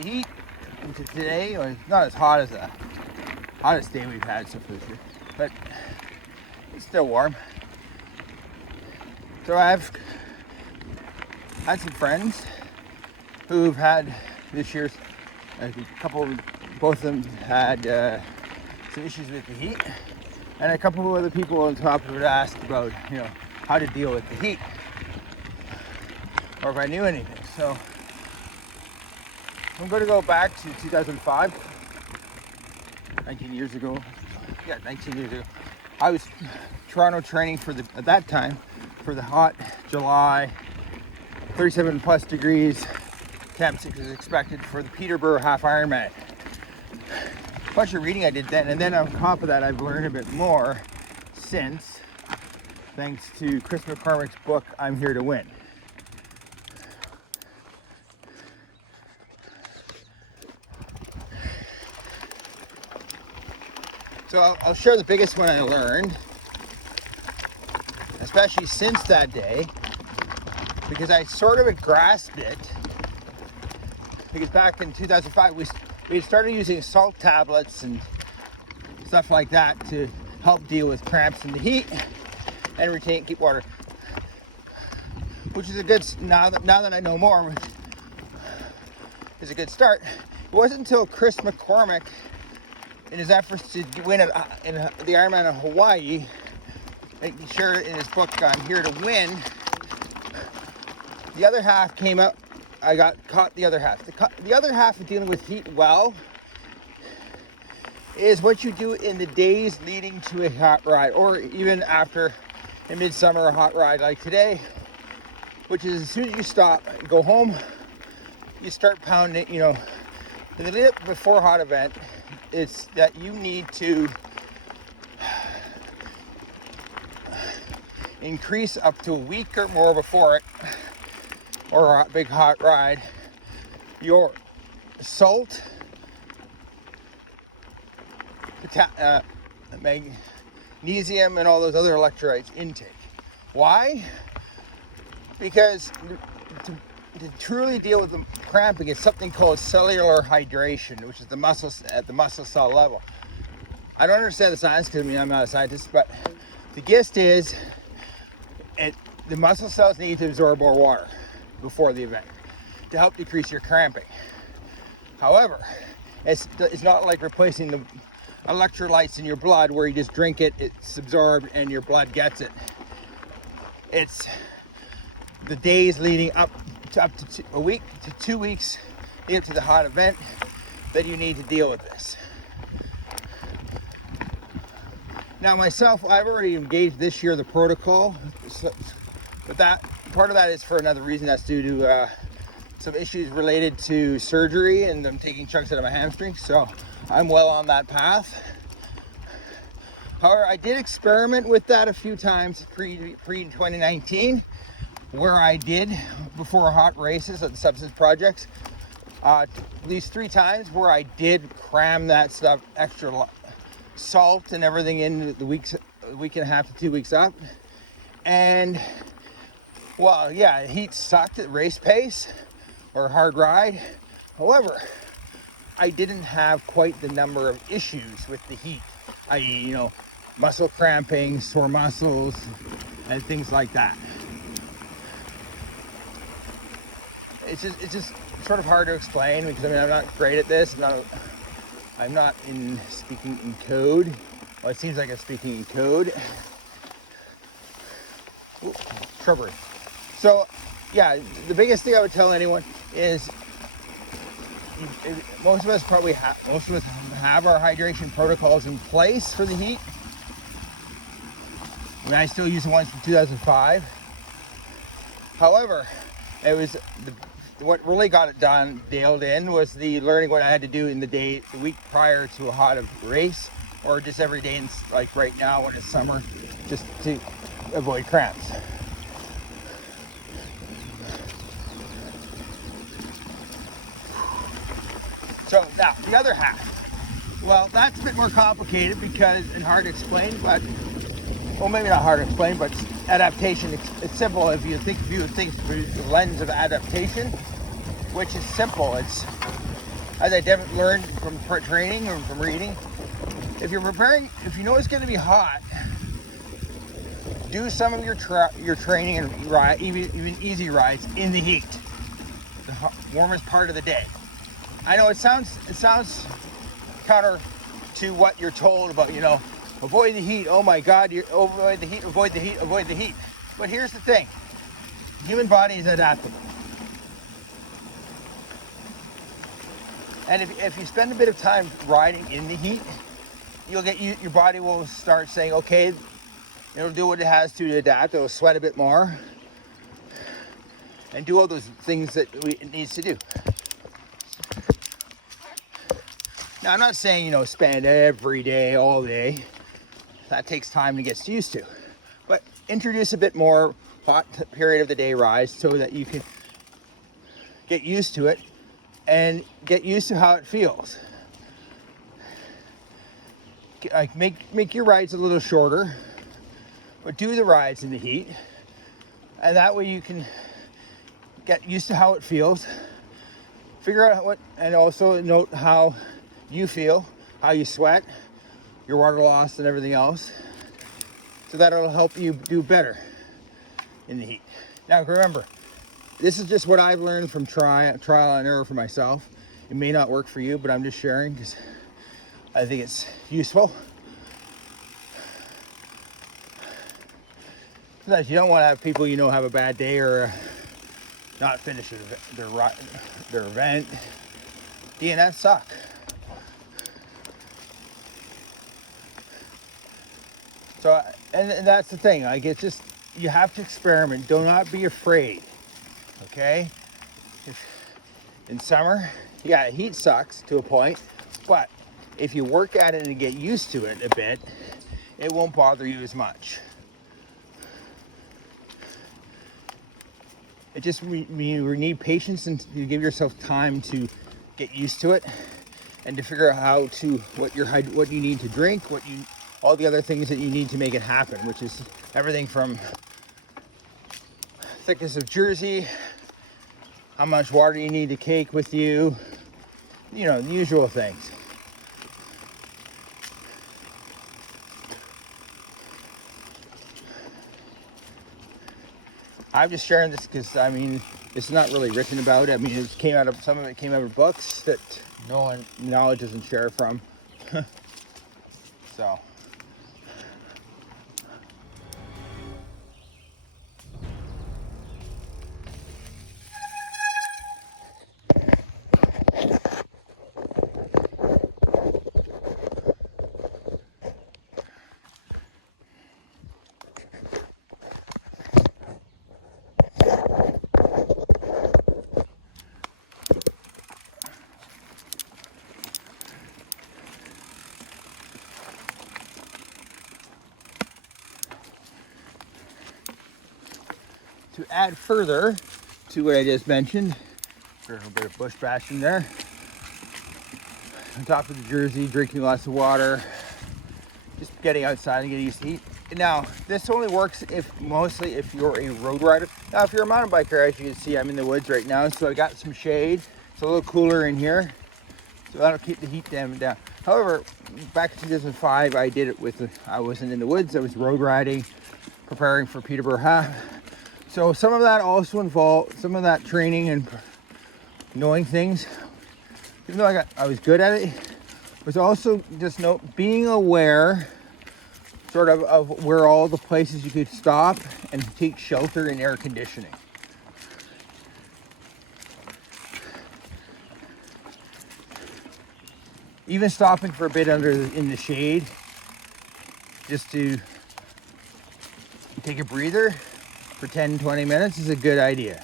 the heat into today, or not as hot as the hottest day we've had so far this year, but it's still warm. So I've had some friends who've had this year's, both of them had some issues with the heat, and a couple of other people on top of it asked about, how to deal with the heat, or if I knew anything. So I'm going to go back to 2005, 19 years ago. Yeah, 19 years ago. I was Toronto training at that time for the hot July, 37 plus degrees temps was expected for the Peterborough Half Ironman. A bunch of reading I did then, and then on top of that, I've learned a bit more since, thanks to Chris McCormick's book, I'm Here to Win. So I'll share the biggest one I learned, especially since that day, because I sort of grasped it, because back in 2005, we had started using salt tablets and stuff like that to help deal with cramps in the heat and keep water, which is a good, now that I know more, is a good start. It wasn't until Chris McCormick, in his efforts to win in the Ironman of Hawaii, he shared in his book, I'm Here to Win, the other half came up. I got caught the other half. The other half of dealing with heat well is what you do in the days leading to a hot ride, or even after a midsummer hot ride like today, which is as soon as you stop and go home, you start pounding, the lead up before a hot event, it's that you need to increase up to a week or more before it, or a big hot ride, your salt, magnesium, and all those other electrolytes intake. Why? Because to truly deal with the cramping, it's something called cellular hydration, which is at the muscle cell level. I don't understand the science because I'm not a scientist, but the gist is the muscle cells need to absorb more water before the event to help decrease your cramping. However, it's not like replacing the electrolytes in your blood where you just drink it, it's absorbed, and your blood gets it. It's the days leading up to a week to 2 weeks into the hot event that you need to deal with this. Now myself, I've already engaged this year the protocol, but that part of that is for another reason. That's due to some issues related to surgery, and I'm taking chunks out of my hamstring, so I'm well on that path. However, I did experiment with that a few times pre 2019, where I did, before hot races at the Substance Projects, at least 3 times where I did cram that stuff, extra salt and everything in the week and a half to 2 weeks up. And, well, yeah, heat sucked at race pace or hard ride. However, I didn't have quite the number of issues with the heat, i.e., muscle cramping, sore muscles, and things like that. It's just sort of hard to explain because I'm not great at this. I'm not speaking in code. Well, it seems like I'm speaking in code. Ooh, shrubbery. So, yeah, the biggest thing I would tell anyone is most of us have our hydration protocols in place for the heat. I still use the ones from 2005. However, it was what really got it nailed in was the learning what I had to do in the week prior to a hot race, or just every day, like right now when it's summer, just to avoid cramps. So now the other half, well, that's a bit more complicated and hard to explain, but, well, maybe not hard to explain, but adaptation, it's simple if you would think through the lens of adaptation, which is simple. It's as I learned from training or from reading, if you're preparing, if you know it's going to be hot, do some of your training and even easy rides in the heat, the warmest part of the day. I know it sounds counter to what you're told about, you know, avoid the heat. Oh my God, you avoid the heat, avoid the heat, avoid the heat. But here's the thing: the human body is adaptable. And if you spend a bit of time riding in the heat, you'll get your body will start saying, okay, it'll do what it has to adapt. It'll sweat a bit more and do all those things that it needs to do. Now, I'm not saying, you know, spend every day, all day. That takes time to get used to. But introduce a bit more hot period of the day rides so that you can get used to it and get used to how it feels. Like make your rides a little shorter, but do the rides in the heat, and that way you can get used to how it feels. Figure out what, and also note how you feel, how you sweat, your water loss, and everything else. So that'll help you do better in the heat. Now remember, this is just what I've learned from trial and error for myself. It may not work for you, but I'm just sharing because I think it's useful. Sometimes you don't want to have people you know have a bad day or not finish their event. DNFs suck. So, and that's the thing. Like, it's just, you have to experiment. Do not be afraid. Okay? In summer, yeah, heat sucks to a point, but if you work at it and get used to it a bit, it won't bother you as much. It just you need patience and you give yourself time to get used to it and to figure out what you need to drink, all the other things that you need to make it happen, which is everything from thickness of jersey, how much water you need to take with you, you know, the usual things. I'm just sharing this because, I mean, it's not really written about. I mean, some of it came out of books that knowledge isn't shared from. So. To add further to what I just mentioned, there's a bit of bush bashing there. On top of the jersey, drinking lots of water, just getting outside and getting used to heat. Now, this only works mostly if you're a road rider. Now, if you're a mountain biker, as you can see, I'm in the woods right now, so I got some shade. It's a little cooler in here, so that'll keep the heat down. However, back in 2005, I did it I wasn't in the woods, I was road riding, preparing for Peterborough Half. So some of that also involved, some of that training and knowing things, even though I was good at it, was also just being aware sort of where all the places you could stop and take shelter and air conditioning. Even stopping for a bit in the shade, just to take a breather for 10-20 minutes is a good idea.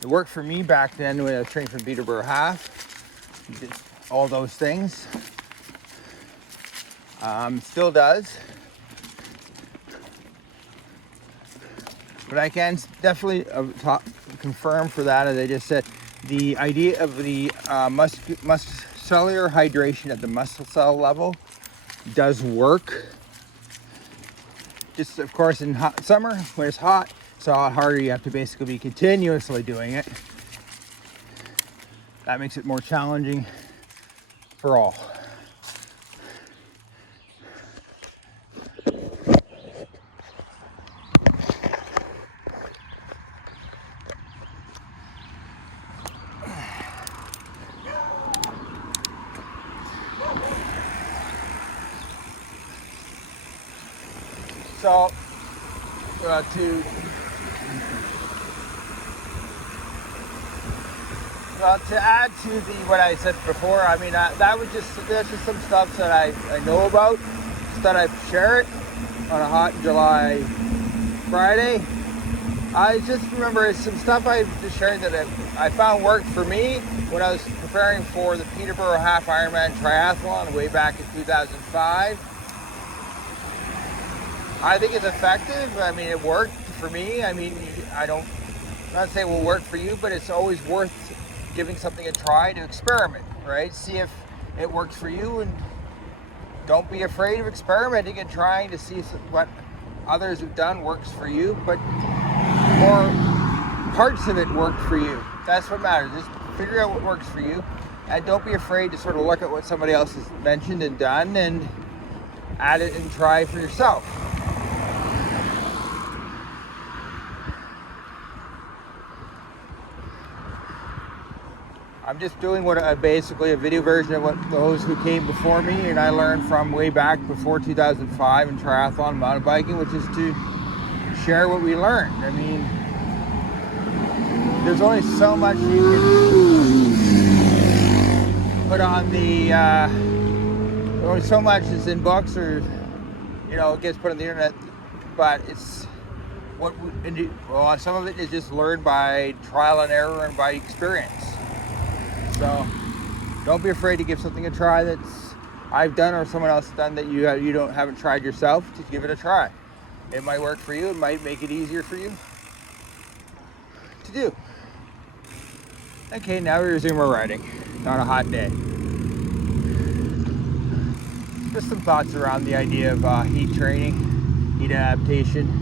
It worked for me back then when I was training for Peterborough Half. Did all those things. Still does. But I can definitely confirm for that, as I just said, the idea of the cellular hydration at the muscle cell level does work. just of course in hot summer when it's hot, it's a lot harder. You have to basically be continuously doing it. That makes it more challenging for all. So to add to what I said before, I mean that's just some stuff that I know about, just that I share it on a hot July Friday. I just remember some stuff I just shared that I found worked for me when I was preparing for the Peterborough Half Ironman Duathlon way back in 2005. I think it's effective. I mean, it worked for me. I mean, I'm not saying it will work for you, but it's always worth giving something a try to experiment, right? See if it works for you, and don't be afraid of experimenting and trying to see if what others have done works for you, but more parts of it work for you. That's what matters. Just figure out what works for you, and don't be afraid to sort of look at what somebody else has mentioned and done and add it and try for yourself. I'm just doing basically a video version of what those who came before me and I learned from way back before 2005 in triathlon mountain biking, which is to share what we learned. I mean, there's only so much you can put on the, only so much is in books or, it gets put on the internet, but it's some of it is just learned by trial and error and by experience. So don't be afraid to give something a try that's I've done or someone else has done that you haven't tried yourself. Just give it a try. It might work for you. It might make it easier for you to do. Okay, now we resume our riding on a hot day. Just some thoughts around the idea of heat training, heat adaptation.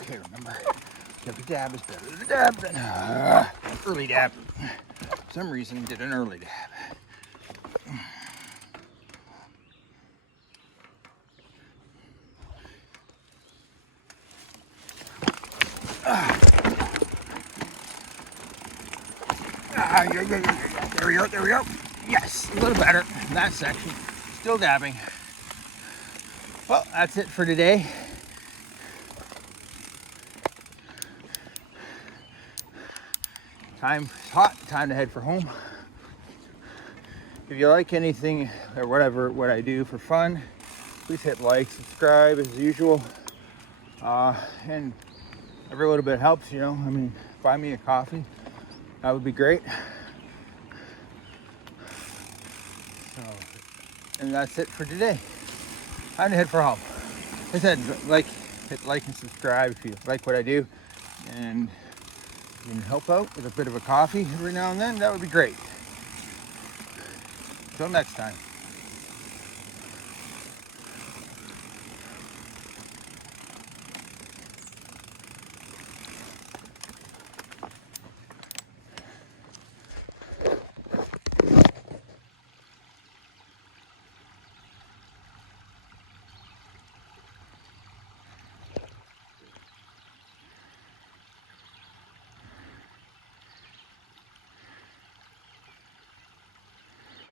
Okay, remember, every dab is better than a dab. Early dab. For some reason, did an early dab. There we go. Yes, a little better in that section. Still dabbing. Well, that's it for today. Time is hot, time to head for home. If you like anything or what I do for fun, please hit like, subscribe as usual. And every little bit helps, buy me a coffee. That would be great. And that's it for today. Time to head for home. Like I said, hit like and subscribe if you like what I do. And you can help out with a bit of a coffee every now and then, that would be great. Until next time.